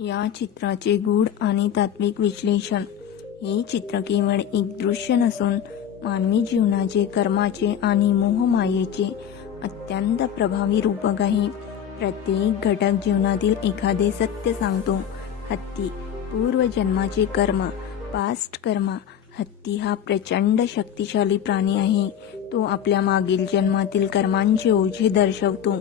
या चित्राचे गूढ आणि तात्विक विश्लेषण. हे चित्र केवळ एक दृश्य नसून मानवी जीवनाचे, कर्माचे आणि मोहमायेचे अत्यंत प्रभावी रूपक आहे. प्रत्येक घटक जीवनातील एखादे सत्य सांगतो. हत्ती, पूर्वजन्माचे कर्म, पास्ट कर्म. हत्ती हा प्रचंड शक्तिशाली प्राणी आहे. तो आपल्या मागील जन्मातील कर्मांचे ओझे दर्शवतो.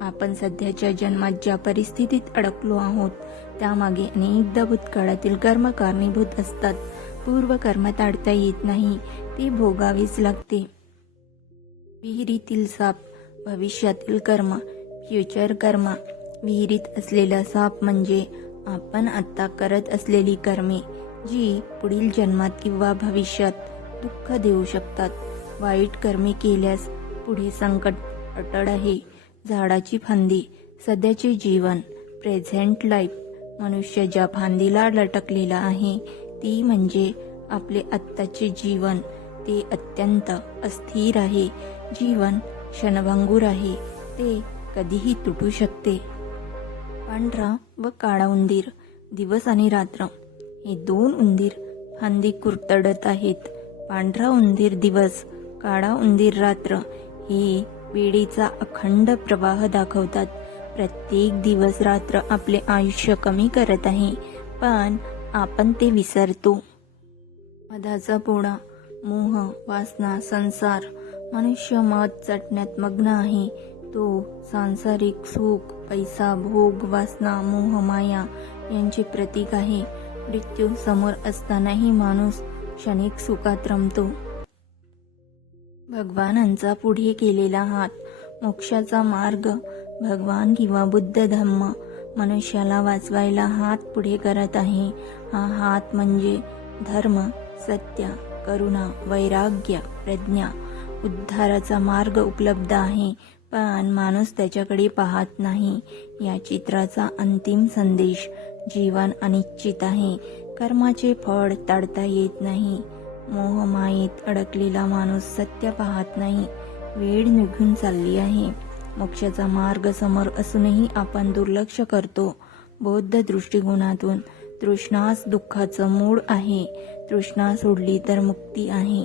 आपण सध्याच्या जन्मात ज्या परिस्थितीत अडकलो आहोत त्यामागे अनेकदा भूतकाळातील कर्म कारणीभूत असतात. पूर्व कर्म टाळता येत नाही, ते भोगावेच लागते. विहिरीतील साप, भविष्यातील कर्म, फ्युचर कर्म. विहिरीत असलेला साप म्हणजे आपण आता करत असलेली कर्मे, जी पुढील जन्मात किंवा भविष्यात दुःख देऊ शकतात. वाईट कर्मे केल्यास पुढे संकट अटळ आहे. झाडाची फांदी, सध्याचे जीवन, प्रेझेंट लाईफ. मनुष्य ज्या फांदीला लटकलेला आहे ती म्हणजे आपले आत्ताचे जीवन. ते अत्यंत अस्थिर आहे. जीवन क्षणभंगूर आहे, ते कधीही तुटू शकते. पांढरा व काळा उंदीर, दिवस आणि रात्र. हे दोन उंदीर फांदी कुरतडत आहेत. पांढरा उंदीर दिवस, काळा उंदीर रात्र हे वेळेचा अखंड प्रवाह दाखवतात. प्रत्येक दिवस रात्र आपले आयुष्य कमी करत आहे, पण आपण ते विसरतो. मधाचा पोळा, मोह, वासना, संसार. मनुष्य मध चटण्यात मग्न आहे. तो सांसारिक सुख, पैसा, भोग, वासना, मोह, माया यांचे प्रतीक आहे. मृत्यू समोर असतानाही माणूस क्षणिक सुखात रमतो. भगवानांचा पुढे केलेला हात, मोक्षाचा मार्ग. भगवान किंवा बुद्ध धम्म मनुष्याला वाचवायला हात पुढे करत आहे. हा हात म्हणजे धर्म, सत्य, करुणा, वैराग्य, प्रज्ञा. उद्धाराचा मार्ग उपलब्ध आहे, पण माणूस त्याच्याकडे पाहत नाही. या चित्राचा अंतिम संदेश: जीवन अनिश्चित आहे. कर्माचे फळ टाळता येत नाही. मोहमायेत अडकलेला माणूस सत्य पाहत नाही. वेळ निघून चालली आहे. मोक्षाचा मार्ग समोर असूनही आपण दुर्लक्ष करतो. बौद्ध दृष्टिकोनातून तृष्णाच दुःखाचं मूळ आहे. तृष्णा सोडली तर मुक्ती आहे.